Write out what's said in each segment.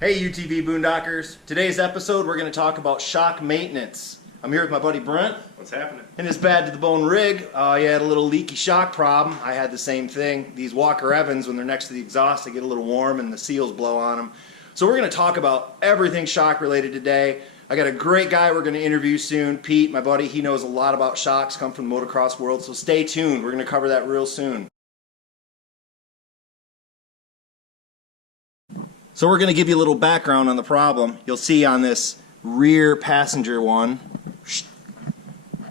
Hey UTV Boondockers. Today's episode we're going to talk about shock maintenance. I'm here with my buddy Brent. What's happening? In his bad to the bone rig, he had a little leaky shock problem. I had the same thing. These Walker Evans, when they're next to the exhaust, they get a little warm and the seals blow on them. So we're going to talk about everything shock related today. I got a great guy we're going to interview soon, Pete, my buddy. He knows a lot about shocks, come from the motocross world, so stay tuned. We're going to cover that real soon. So we're going to give you a little background on the problem. You'll see on this rear passenger one,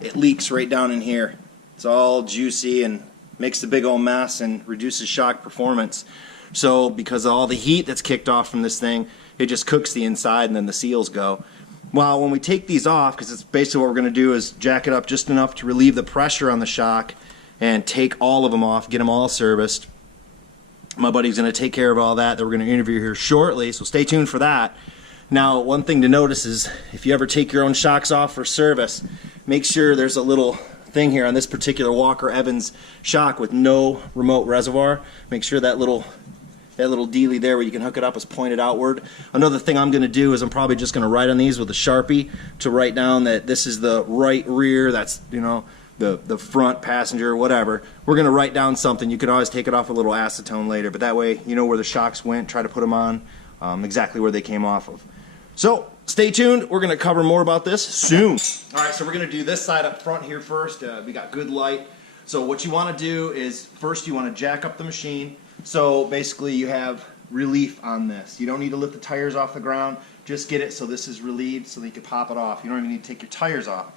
it leaks right down in here. It's all juicy and makes a big old mess and reduces shock performance. So because of all the heat that's kicked off from this thing, it just cooks the inside and then the seals go. Well, when we take these off, because it's basically what we're going to do is jack it up just enough to relieve the pressure on the shock and take all of them off, get them all serviced. My buddy's going to take care of all that we're going to interview here shortly, so stay tuned for that. Now, one thing to notice is if you ever take your own shocks off for service, make sure there's a little thing here on this particular Walker Evans shock with no remote reservoir. Make sure that little dealie there where you can hook it up is pointed outward. Another thing I'm going to do is I'm probably just going to write on these with a Sharpie to write down that this is the right rear, that's, you know, the front passenger, whatever. We're going to write down something. You can always take it off a little acetone later, but that way you know where the shocks went, try to put them on exactly where they came off of. So stay tuned. We're going to cover more about this soon. All right, so we're going to do this side up front here first. We got good light. So what you want to do is first you want to jack up the machine. So basically you have relief on this. You don't need to lift the tires off the ground. Just get it so this is relieved so that you can pop it off. You don't even need to take your tires off.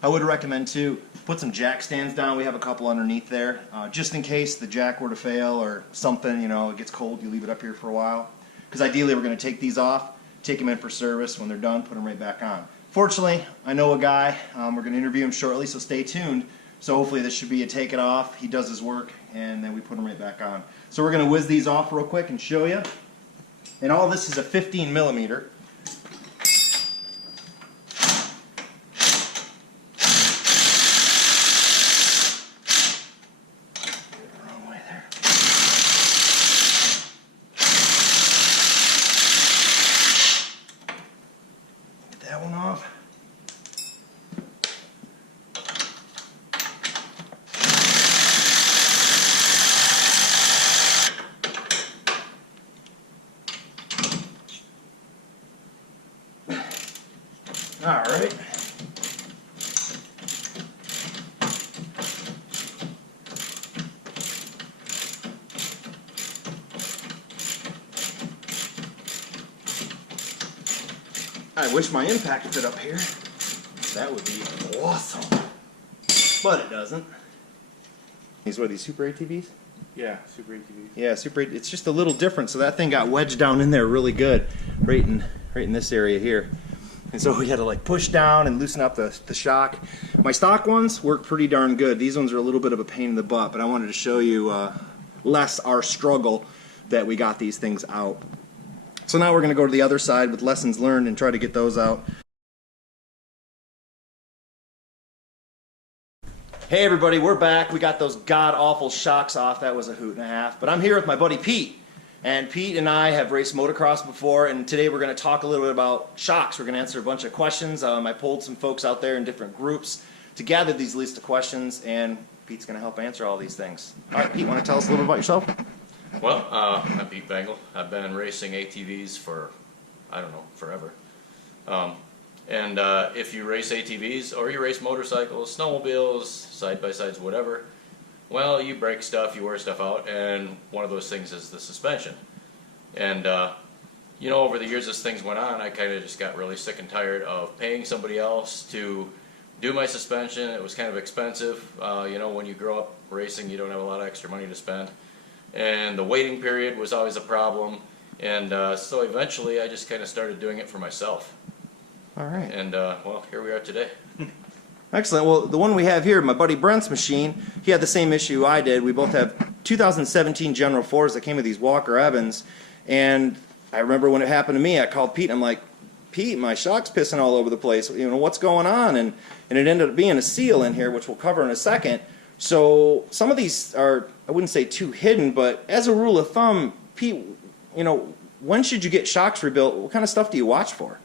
I would recommend too, put some jack stands down. We have a couple underneath there. Just in case the jack were to fail or something, you know, it gets cold, you leave it up here for a while. Because ideally we're going to take these off, take them in for service. When they're done, put them right back on. Fortunately, I know a guy. We're going to interview him shortly, so stay tuned. So hopefully this should be a take it off. He does his work, and then we put them right back on. So we're going to whiz these off real quick and show you. And all this is a 15 millimeter. That one off. All right. I wish my impact fit up here. That would be awesome. But it doesn't. These what, these Super ATVs? Yeah, Super ATVs. Yeah, Super. It's just a little different. So that thing got wedged down in there really good, right in this area here. And so we had to like push down and loosen up the shock. My stock ones work pretty darn good. These ones are a little bit of a pain in the butt, but I wanted to show you less our struggle that we got these things out. So now we're going to go to the other side with lessons learned and try to get those out. Hey everybody, we're back. We got those god-awful shocks off. That was a hoot and a half. But I'm here with my buddy Pete. And Pete and I have raced motocross before, and today we're going to talk a little bit about shocks. We're going to answer a bunch of questions. I pulled some folks out there in different groups to gather these list of questions, and Pete's going to help answer all these things. All right, Pete, want to tell us a little bit about yourself? Well, I'm Pete Bengal. I've been racing ATVs for, I don't know, forever. If you race ATVs or you race motorcycles, snowmobiles, side-by-sides, whatever, well, you break stuff, you wear stuff out, and one of those things is the suspension. And, you know, over the years as things went on, I kind of just got really sick and tired of paying somebody else to do my suspension. It was kind of expensive. You know, when you grow up racing, you don't have a lot of extra money to spend. And the waiting period was always a problem. And so eventually I just kind of started doing it for myself. All right. And, well, here we are today. Excellent. Well, the one we have here, my buddy Brent's machine, he had the same issue I did. We both have 2017 General 4s that came with these Walker Evans. And I remember when it happened to me, I called Pete. I'm like, Pete, my shock's pissing all over the place. You know, what's going on? And it ended up being a seal in here, which we'll cover in a second. So some of these are, I wouldn't say too hidden, but as a rule of thumb, Pete, you know, when should you get shocks rebuilt? What kind of stuff do you watch for?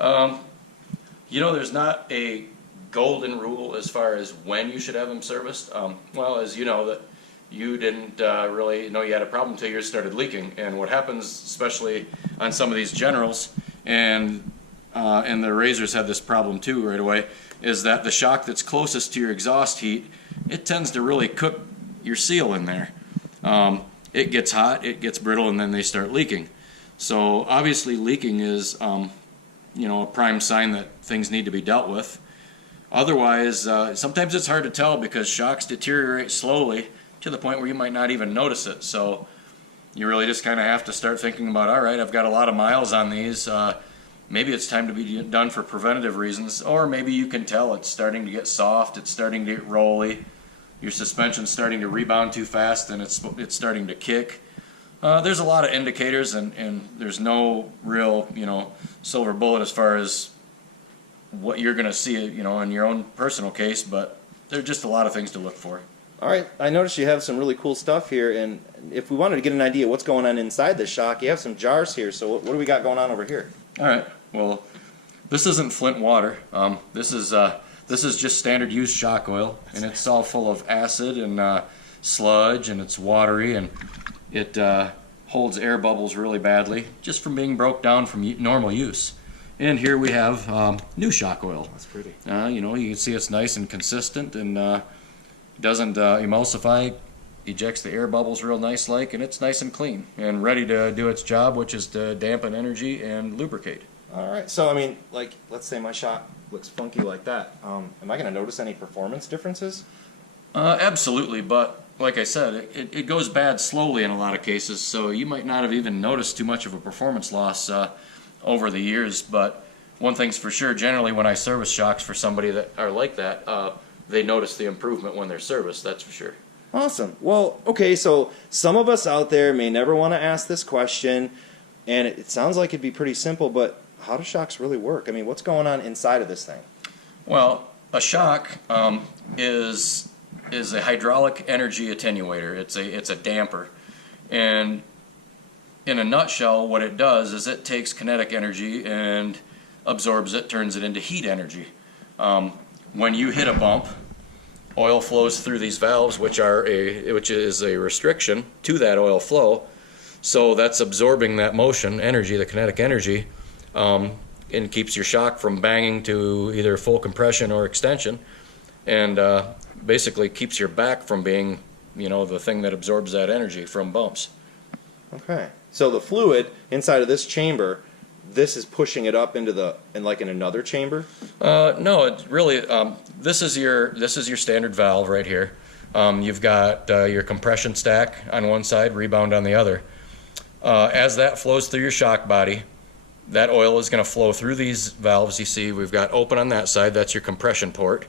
You know, there's not a golden rule as far as when you should have them serviced. Well, as you know, that you didn't really know you had a problem until yours started leaking. And what happens, especially on some of these Generals, and the Razors have this problem too right away, is that the shock that's closest to your exhaust heat, it tends to really cook your seal in there. It gets hot, it gets brittle, and then they start leaking. So obviously leaking is you know, a prime sign that things need to be dealt with. Otherwise, sometimes it's hard to tell because shocks deteriorate slowly to the point where you might not even notice it. So you really just kind of have to start thinking about, all right, I've got a lot of miles on these. Maybe it's time to be done for preventative reasons, or maybe you can tell it's starting to get soft, it's starting to get rolly, your suspension's starting to rebound too fast, and it's starting to kick. There's a lot of indicators, and there's no real, you know, silver bullet as far as what you're going to see, you know, in your own personal case, but there's just a lot of things to look for. All right, I noticed you have some really cool stuff here, and if we wanted to get an idea of what's going on inside this shock, you have some jars here, so what do we got going on over here? All right, well, this isn't Flint water. This is just standard used shock oil, and it's all full of acid and sludge, and it's watery, and it holds air bubbles really badly just from being broke down from normal use. And here we have new shock oil. That's pretty. You know, you can see it's nice and consistent, and doesn't emulsify, ejects the air bubbles real nice like, and it's nice and clean and ready to do its job, which is to dampen energy and lubricate. All right, so I mean, like, let's say my shock looks funky like that. Am I going to notice any performance differences? Absolutely, but like I said, it goes bad slowly in a lot of cases, so you might not have even noticed too much of a performance loss over the years. But one thing's for sure, generally when I service shocks for somebody that are like that, they notice the improvement when they're serviced, that's for sure. Awesome. Well, okay, so some of us out there may never want to ask this question, and it sounds like it'd be pretty simple, but how do shocks really work? I mean, what's going on inside of this thing? Well, a shock is a hydraulic energy attenuator. It's a damper, and in a nutshell, what it does is it takes kinetic energy and absorbs it, turns it into heat energy. When you hit a bump, oil flows through these valves, which is a restriction to that oil flow. So that's absorbing that motion energy, the kinetic energy, and keeps your shock from banging to either full compression or extension, and basically keeps your back from being, you know, the thing that absorbs that energy from bumps. Okay. So the fluid inside of this chamber, this is pushing it up into in another chamber? No, it's really this is your standard valve right here. You've got your compression stack on one side, rebound on the other. As that flows through your shock body, that oil is going to flow through these valves. You see we've got open on that side, that's your compression port,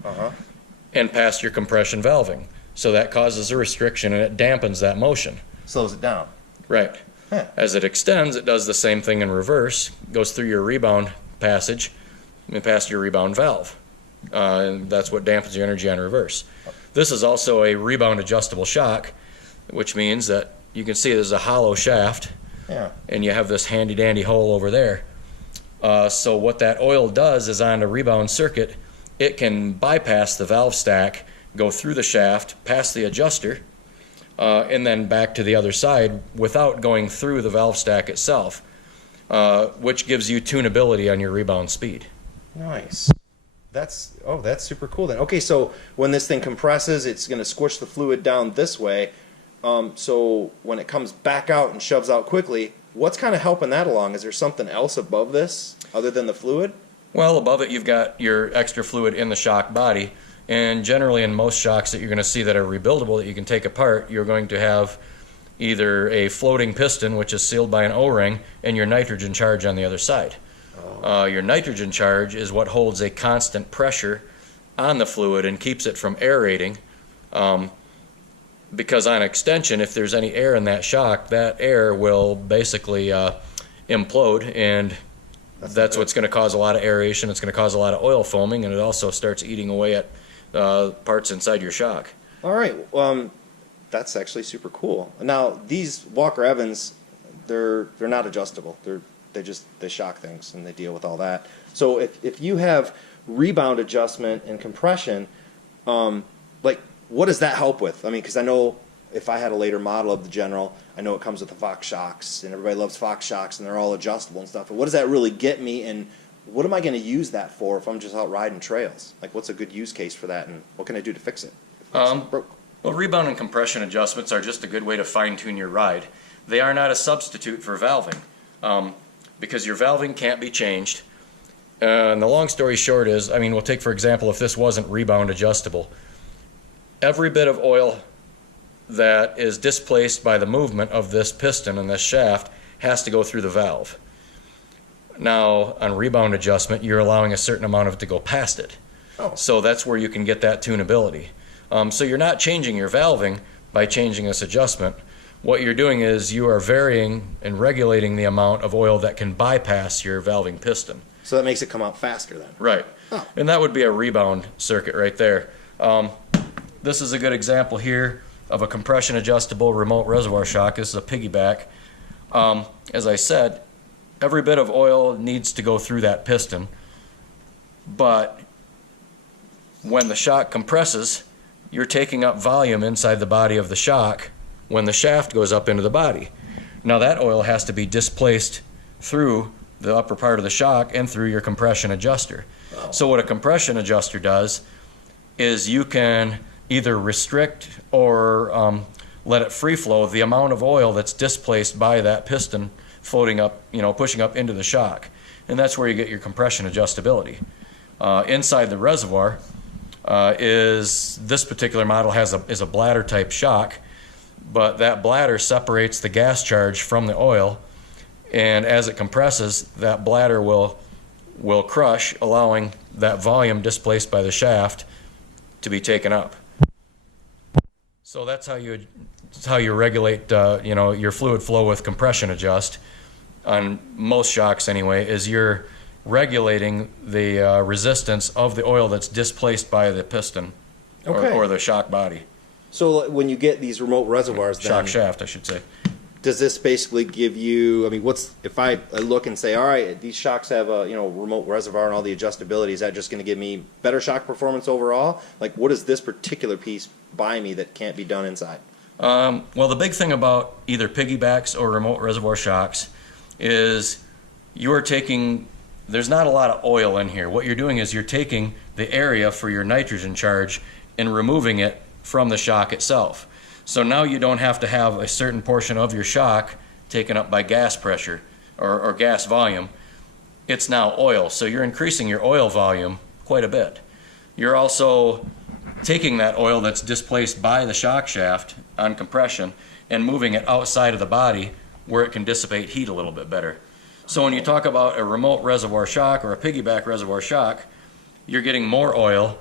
and past your compression valving. So that causes a restriction and it dampens that motion. Slows it down. Right. Huh. As it extends, it does the same thing in reverse, goes through your rebound passage and past your rebound valve. And that's what dampens your energy on reverse. This is also a rebound adjustable shock, which means that you can see there's a hollow shaft, and you have this handy dandy hole over there. So what that oil does is on a rebound circuit, it can bypass the valve stack, go through the shaft, past the adjuster, and then back to the other side without going through the valve stack itself, which gives you tunability on your rebound speed. Nice. That's super cool then. Okay, so when this thing compresses, it's going to squish the fluid down this way. So when it comes back out and shoves out quickly, what's kind of helping that along? Is there something else above this other than the fluid? Well, above it you've got your extra fluid in the shock body, and generally in most shocks that you're going to see that are rebuildable that you can take apart, you're going to have either a floating piston, which is sealed by an O-ring, and your nitrogen charge on the other side. Your nitrogen charge is what holds a constant pressure on the fluid and keeps it from aerating, because on extension, if there's any air in that shock, that air will basically implode, and that's what's going to cause a lot of aeration. It's going to cause a lot of oil foaming, and it also starts eating away at parts inside your shock. All right, that's actually super cool. Now, these Walker Evans, they're not adjustable. They shock things and they deal with all that. So if you have rebound adjustment and compression, like what does that help with? I mean, because I know if I had a later model of the General, I know it comes with the Fox shocks, and everybody loves Fox shocks, and they're all adjustable and stuff. But what does that really get me, and what am I going to use that for if I'm just out riding trails? Like, what's a good use case for that, and what can I do to fix it? Broke. Well, rebound and compression adjustments are just a good way to fine-tune your ride. They are not a substitute for valving, because your valving can't be changed. And the long story short is, I mean, we'll take, for example, if this wasn't rebound adjustable, every bit of oil that is displaced by the movement of this piston and this shaft has to go through the valve. Now, on rebound adjustment, you're allowing a certain amount of it to go past it. Oh. So that's where you can get that tunability. So you're not changing your valving by changing this adjustment. What you're doing is you are varying and regulating the amount of oil that can bypass your valving piston. So that makes it come out faster then. Right. Oh. And that would be a rebound circuit right there. This is a good example here of a compression adjustable remote reservoir shock. This is a piggyback. As I said, every bit of oil needs to go through that piston, but when the shock compresses, you're taking up volume inside the body of the shock when the shaft goes up into the body. Now that oil has to be displaced through the upper part of the shock and through your compression adjuster. Wow. So what a compression adjuster does is you can either restrict or let it free flow the amount of oil that's displaced by that piston floating up, pushing up into the shock. And that's where you get your compression adjustability. Inside the reservoir is this particular model is a bladder type shock, but that bladder separates the gas charge from the oil, and as it compresses, that bladder will crush, allowing that volume displaced by the shaft to be taken up. So that's how you regulate your fluid flow with compression adjust. On most shocks anyway, is you're regulating the resistance of the oil that's displaced by the piston or the shock body. So when you get these remote reservoirs, then, Shock shaft, I should say. does this basically give you, I mean, if I look and say, all right, these shocks have a remote reservoir and all the adjustability, is that just going to give me better shock performance overall? Like, what does this particular piece buy me that can't be done inside? Well, the big thing about either piggybacks or remote reservoir shocks is there's not a lot of oil in here. What you're doing is you're taking the area for your nitrogen charge and removing it from the shock itself. So now you don't have to have a certain portion of your shock taken up by gas pressure or gas volume. It's now oil, so you're increasing your oil volume quite a bit. You're also taking that oil that's displaced by the shock shaft on compression and moving it outside of the body where it can dissipate heat a little bit better. So when you talk about a remote reservoir shock or a piggyback reservoir shock, you're getting more oil,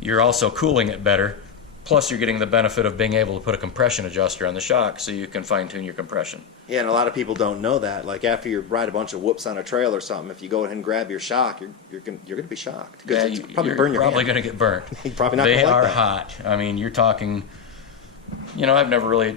you're also cooling it better, plus you're getting the benefit of being able to put a compression adjuster on the shock so you can fine-tune your compression. Yeah, and a lot of people don't know that. Like, after you ride a bunch of whoops on a trail or something, if you go ahead and grab your shock, you're going to be shocked. Yeah, Because you're probably burn your probably hand. going to get burnt. You're probably not They gonna like are that. hot. I mean, you're talking, I've never really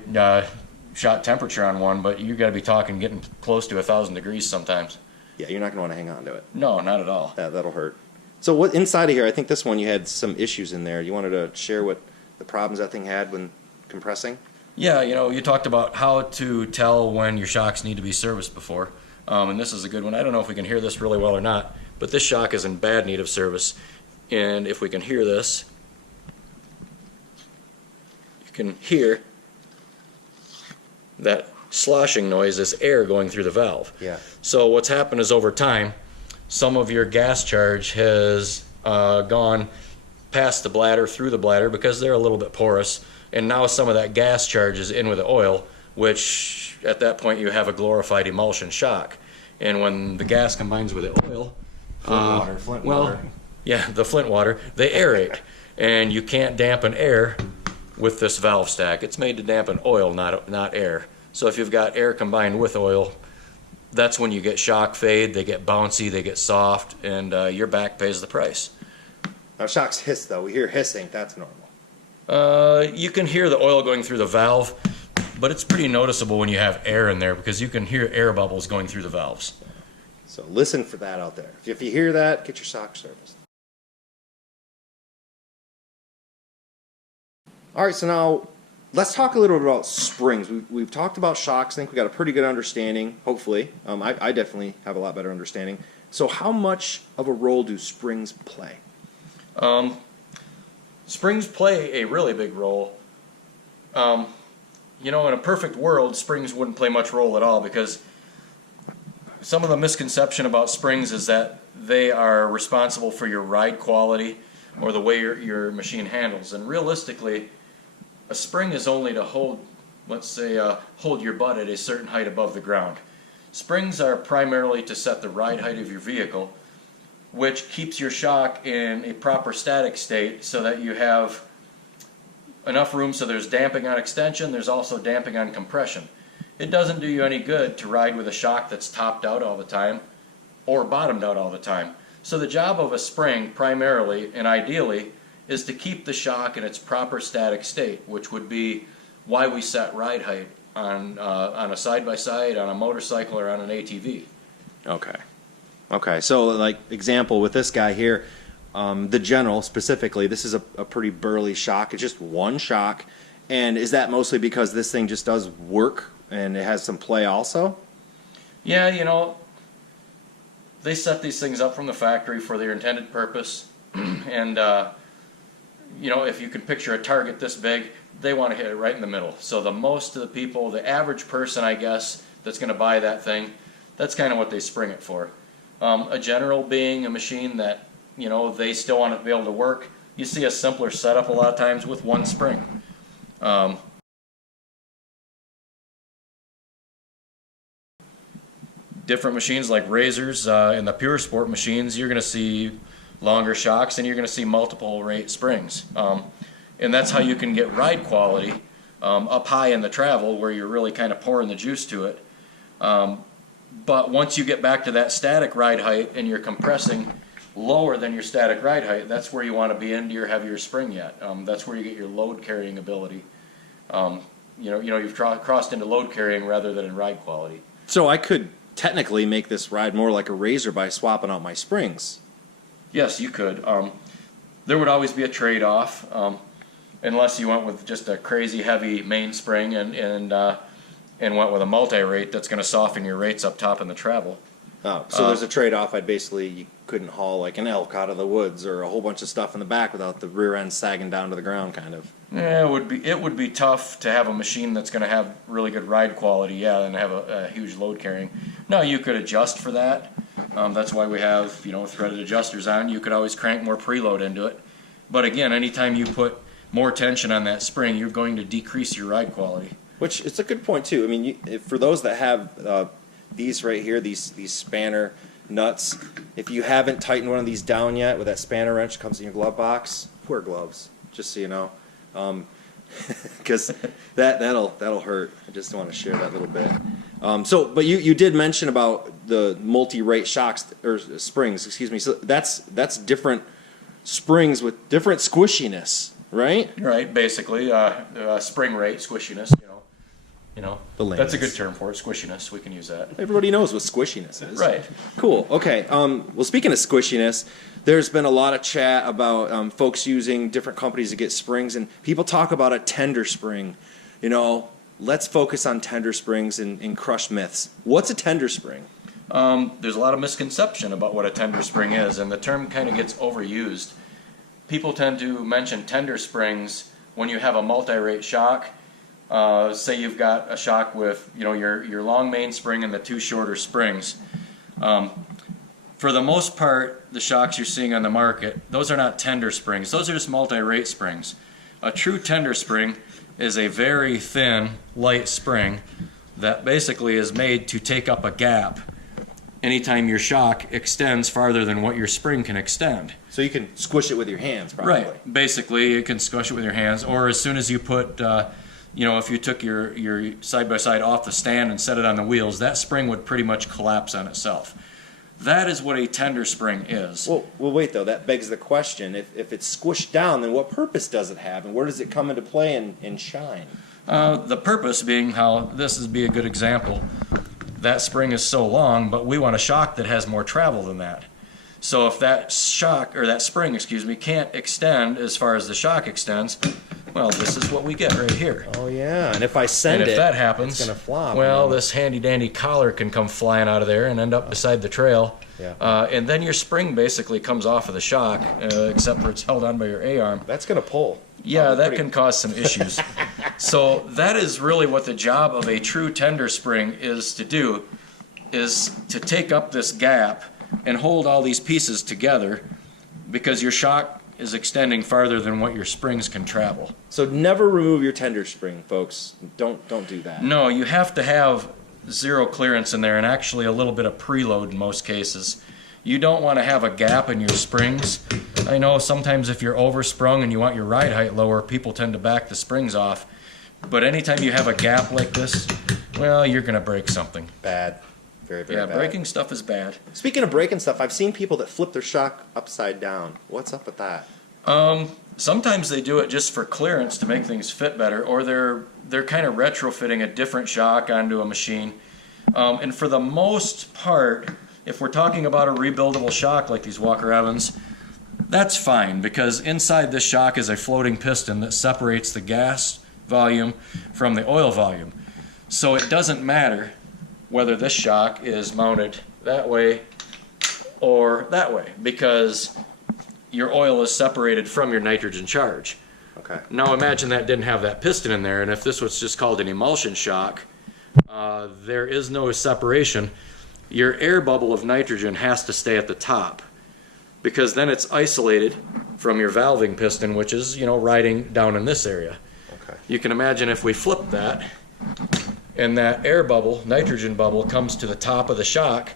shot temperature on one, but you got to be talking getting close to 1,000 degrees sometimes. Yeah, you're not going to want to hang on to it. No, not at all. That'll hurt. So what inside of here, I think this one you had some issues in there. You wanted to share what the problems that thing had when compressing? Yeah, you talked about how to tell when your shocks need to be serviced before, and this is a good one. I don't know if we can hear this really well or not, but this shock is in bad need of service, and if we can hear this, you can hear that sloshing noise is air going through the valve. Yeah. So what's happened is over time, some of your gas charge has gone past the bladder, through the bladder, because they're a little bit porous, and now some of that gas charge is in with the oil, which at that point you have a glorified emulsion shock. And when the gas combines with the oil, Flint well, water. yeah, the Flint water, they aerate, and you can't dampen air with this valve stack. It's made to dampen oil, not air. So if you've got air combined with oil, that's when you get shock fade, they get bouncy, they get soft, and your back pays the price. Now, shocks hiss, though. We hear hissing. That's normal. You can hear the oil going through the valve, but it's pretty noticeable when you have air in there because you can hear air bubbles going through the valves. So listen for that out there. If you hear that, get your shock serviced. All right, so now let's talk a little bit about springs. We've talked about shocks. I think we got a pretty good understanding, hopefully. I definitely have a lot better understanding. So how much of a role do springs play? Springs play a really big role. You know, in a perfect world, springs wouldn't play much role at all because some of the misconception about springs is that they are responsible for your ride quality or the way your machine handles. And realistically, a spring is only to hold, let's say, hold your butt at a certain height above the ground. Springs are primarily to set the ride height of your vehicle, which keeps your shock in a proper static state so that you have enough room so there's damping on extension, there's also damping on compression. It doesn't do you any good to ride with a shock that's topped out all the time or bottomed out all the time. So the job of a spring primarily and ideally is to keep the shock in its proper static state, which would be why we set ride height on a side-by-side, on a motorcycle, or on an ATV. Okay. Okay, so like example with this guy here, the General specifically, this is a pretty burly shock. It's just one shock. And is that mostly because this thing just does work and it has some play also? Yeah, you know, they set these things up from the factory for their intended purpose. And, you know, if you can picture a target this big, they want to hit it right in the middle. So the most of the people, the average person, I guess, that's going to buy that thing, that's kind of what they spring it for. A General being a machine that, you know, they still want it to be able to work. You see a simpler setup a lot of times with one spring. Different machines like razors, in the pure sport machines, you're going to see longer shocks and you're going to see multiple rate springs. And that's how you can get ride quality up high in the travel where you're really kind of pouring the juice to it. But once you get back to that static ride height and you're compressing lower than your static ride height, that's where you want to be into your heavier spring yet. That's where you get your load carrying ability. You've crossed into load carrying rather than in ride quality. So I could technically make this ride more like a razor by swapping out my springs. Yes, you could. There would always be a trade-off, unless you went with just a crazy heavy mainspring and went with a multi-rate that's going to soften your rates up top in the travel. Oh, so there's a trade-off. You couldn't haul like an elk out of the woods or a whole bunch of stuff in the back without the rear end sagging down to the ground, kind of. Yeah, it would be tough to have a machine that's going to have really good ride quality, yeah, and have a huge load carrying. Now you could adjust for that. That's why we have threaded adjusters on. You could always crank more preload into it. But again, anytime you put more tension on that spring, you're going to decrease your ride quality. Which it's a good point too. I mean, for those that have these right here, these spanner nuts, if you haven't tightened one of these down yet with that spanner wrench that comes in your glove box, wear gloves, just so you know, because that'll hurt. I just want to share that little bit. But you did mention about the multi-rate shocks or springs, excuse me. So that's different springs with different squishiness, right? Right, basically, spring rate squishiness. That's a good term for it. Squishiness, we can use that. Everybody knows what squishiness is. Right. Cool. Okay. Well, speaking of squishiness, there's been a lot of chat about folks using different companies to get springs, and people talk about a tender spring. Let's focus on tender springs and crush myths. What's a tender spring? There's a lot of misconception about what a tender spring is, and the term kind of gets overused. People tend to mention tender springs when you have a multi-rate shock. Say you've got a shock with your long mainspring and the two shorter springs. For the most part, the shocks you're seeing on the market, those are not tender springs. Those are just multi-rate springs. A true tender spring is a very thin, light spring that basically is made to take up a gap anytime your shock extends farther than what your spring can extend. So you can squish it with your hands, probably. Right. Basically, you can squish it with your hands, or as soon as you put, if you took your side-by-side off the stand and set it on the wheels, that spring would pretty much collapse on itself. That is what a tender spring is. Well, wait, though. That begs the question. If it's squished down, then what purpose does it have, and where does it come into play and shine? The purpose being how this would be a good example. That spring is so long, but we want a shock that has more travel than that. So if that shock, or that spring, excuse me, can't extend as far as the shock extends, well, this is what we get right here. Oh yeah, and if I send And if it, that happens, it's gonna flop. well, this handy dandy collar can come flying out of there and end up beside the trail. Yeah. And then your spring basically comes off of the shock, except for it's held on by your A-arm. That's gonna pull. Yeah, that can cause some issues. So that is really what the job of a true tender spring is to do, is to take up this gap and hold all these pieces together, because your shock is extending farther than what your springs can travel. So never remove your tender spring, folks. Don't do that. No, you have to have zero clearance in there, and actually a little bit of preload in most cases. You don't want to have a gap in your springs. I know sometimes if you're oversprung and you want your ride height lower, people tend to back the springs off. But anytime you have a gap like this, well, you're going to break something. Bad. Very, very bad. Yeah, breaking stuff is bad. Speaking of breaking stuff, I've seen people that flip their shock upside down. What's up with that? Sometimes they do it just for clearance to make things fit better, or they're kind of retrofitting a different shock onto a machine. And for the most part, if we're talking about a rebuildable shock like these Walker Evans, that's fine, because inside this shock is a floating piston that separates the gas volume from the oil volume. So it doesn't matter whether this shock is mounted that way or that way, because your oil is separated from your nitrogen charge. Okay. Now imagine that didn't have that piston in there, and if this was just called an emulsion shock, there is no separation. Your air bubble of nitrogen has to stay at the top, because then it's isolated from your valving piston, which is, you know, riding down in this area. Okay. You can imagine if we flip that, and that air bubble, nitrogen bubble, comes to the top of the shock,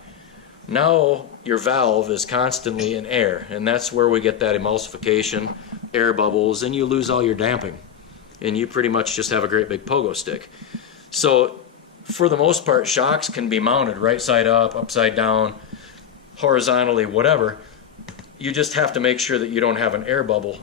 now your valve is constantly in air, and that's where we get that emulsification, air bubbles, and you lose all your damping, and you pretty much just have a great big pogo stick. So for the most part, shocks can be mounted right side up, upside down, horizontally, whatever. You just have to make sure that you don't have an air bubble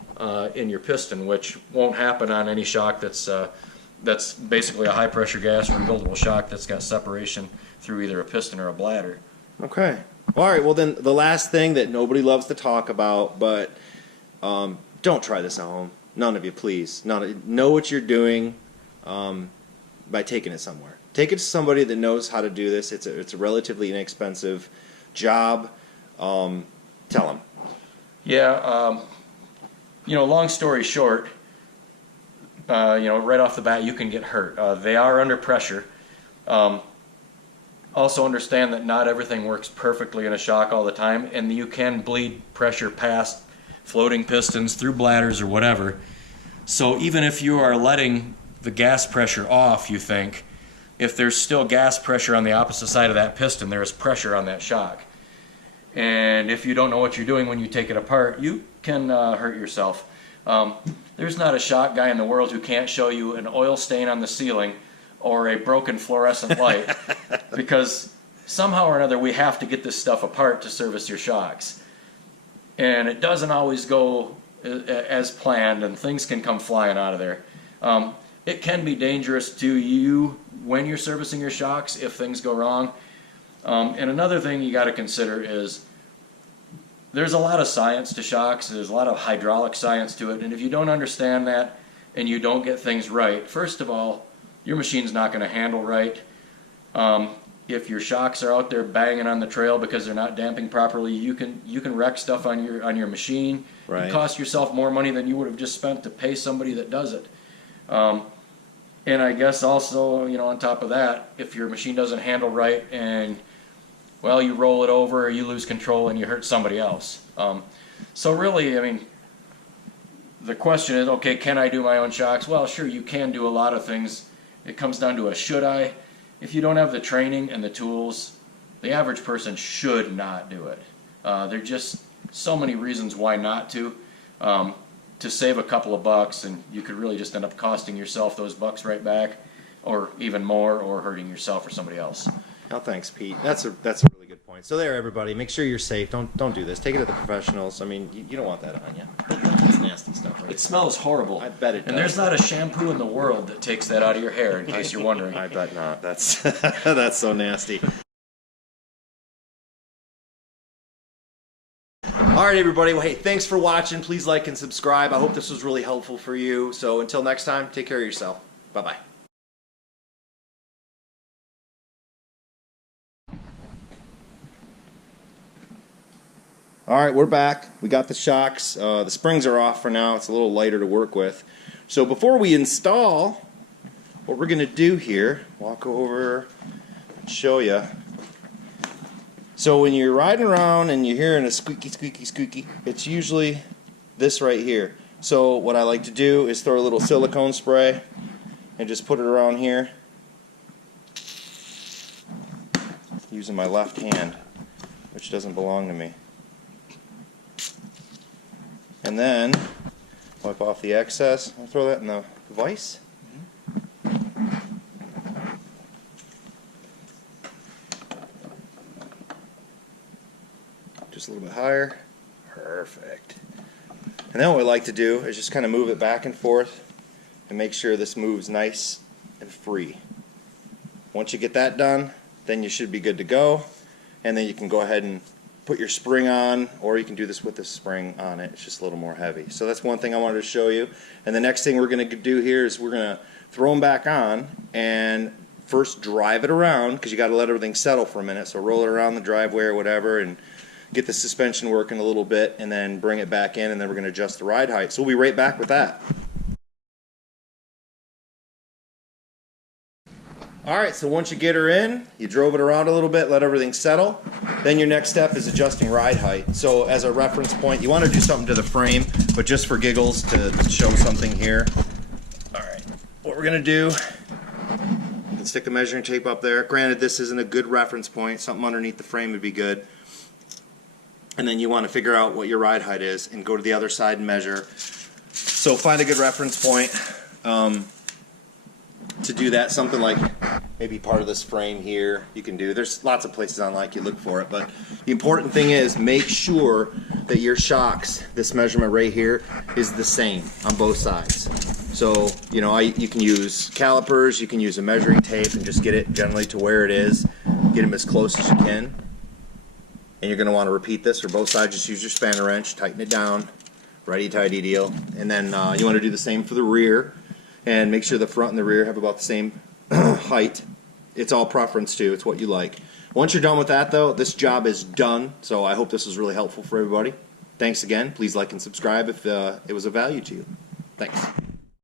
in your piston, which won't happen on any shock that's basically a high pressure gas rebuildable shock that's got separation through either a piston or a bladder. Okay. All right. Well, then the last thing that nobody loves to talk about, but don't try this at home. None of you, please. Know what you're doing by taking it somewhere. Take it to somebody that knows how to do this. It's a relatively inexpensive job. Tell them. Yeah. You know, long story short, you know, right off the bat, you can get hurt. They are under pressure. Also understand that not everything works perfectly in a shock all the time, and you can bleed pressure past floating pistons through bladders or whatever. So even if you are letting the gas pressure off, you think, if there's still gas pressure on the opposite side of that piston, there is pressure on that shock. And if you don't know what you're doing when you take it apart, you can hurt yourself. There's not a shock guy in the world who can't show you an oil stain on the ceiling or a broken fluorescent light, because somehow or another we have to get this stuff apart to service your shocks. And it doesn't always go as planned, and things can come flying out of there. It can be dangerous to you when you're servicing your shocks if things go wrong. And another thing you got to consider is there's a lot of science to shocks. There's a lot of hydraulic science to it, and if you don't understand that and you don't get things right, first of all, your machine's not going to handle right. If your shocks are out there banging on the trail because they're not damping properly, you can wreck stuff on your machine. Right. You cost yourself more money than you would have just spent to pay somebody that does it. And I guess also, you know, on top of that, if your machine doesn't handle right and, well, you roll it over or you lose control and you hurt somebody else. So really, I mean, the question is, okay, can I do my own shocks? Well, sure, you can do a lot of things. It comes down to a should I. If you don't have the training and the tools, the average person should not do it. There are just so many reasons why not to save a couple of bucks, and you could really just end up costing yourself those bucks right back, or even more, or hurting yourself or somebody else. Oh, thanks, Pete. That's a really good point. point. So there, everybody, make sure you're safe. Don't do this. Take it to the professionals. I mean, you don't want that on you. That's nasty stuff, right? It smells horrible. I bet it does. And there's not a shampoo in the world that takes that out of your hair, in case you're wondering. I bet not. That's that's so nasty. All right, everybody. Well, hey, thanks for watching. Please like and subscribe. I hope this was really helpful for you. So until next time, take care of yourself. Bye-bye. All right, we're back. We got the shocks. The springs are off for now. It's a little lighter to work with. So before we install, what we're going to do here, walk over and show you. So when you're riding around and you're hearing a squeaky, squeaky, squeaky, it's usually this right here. So what I like to do is throw a little silicone spray and just put it around here using my left hand, which doesn't belong to me. And then wipe off the excess. I'll throw that in the vise. Just a little bit higher. Perfect. And then what we like to do is just kind of move it back and forth and make sure this moves nice and free. Once you get that done, then you should be good to go. And then you can go ahead and put your spring on, or you can do this with the spring on it. It's just a little more heavy. So that's one thing I wanted to show you. And the next thing we're going to do here is we're going to throw them back on and first drive it around, because you got to let everything settle for a minute. So roll it around the driveway or whatever and get the suspension working a little bit, and then bring it back in, and then we're going to adjust the ride height. So we'll be right back with that. Alright, so once you get her in, you drove it around a little bit, let everything settle. Then your next step is adjusting ride height. So as a reference point, you want to do something to the frame, but just for giggles to show something here. Alright, what we're going to do, you can stick the measuring tape up there. Granted, this isn't a good reference point. Something underneath the frame would be good. And then you want to figure out what your ride height is and go to the other side and measure. So find a good reference point. To do that, something like maybe part of this frame here you can do. There's lots of places online you look for it, but the important thing is make sure that your shocks, this measurement right here, is the same on both sides. So you know, you can use calipers, you can use a measuring tape and just get it generally to where it is. Get them as close as you can. And you're going to want to repeat this for both sides. Just use your spanner wrench, tighten it down, righty-tighty deal. And then you want to do the same for the rear. And make sure the front and the rear have about the same height. It's all preference too. It's what you like. Once you're done with that though, this job is done. So I hope this was really helpful for everybody. Thanks again. Please like and subscribe if it was of value to you. Thanks.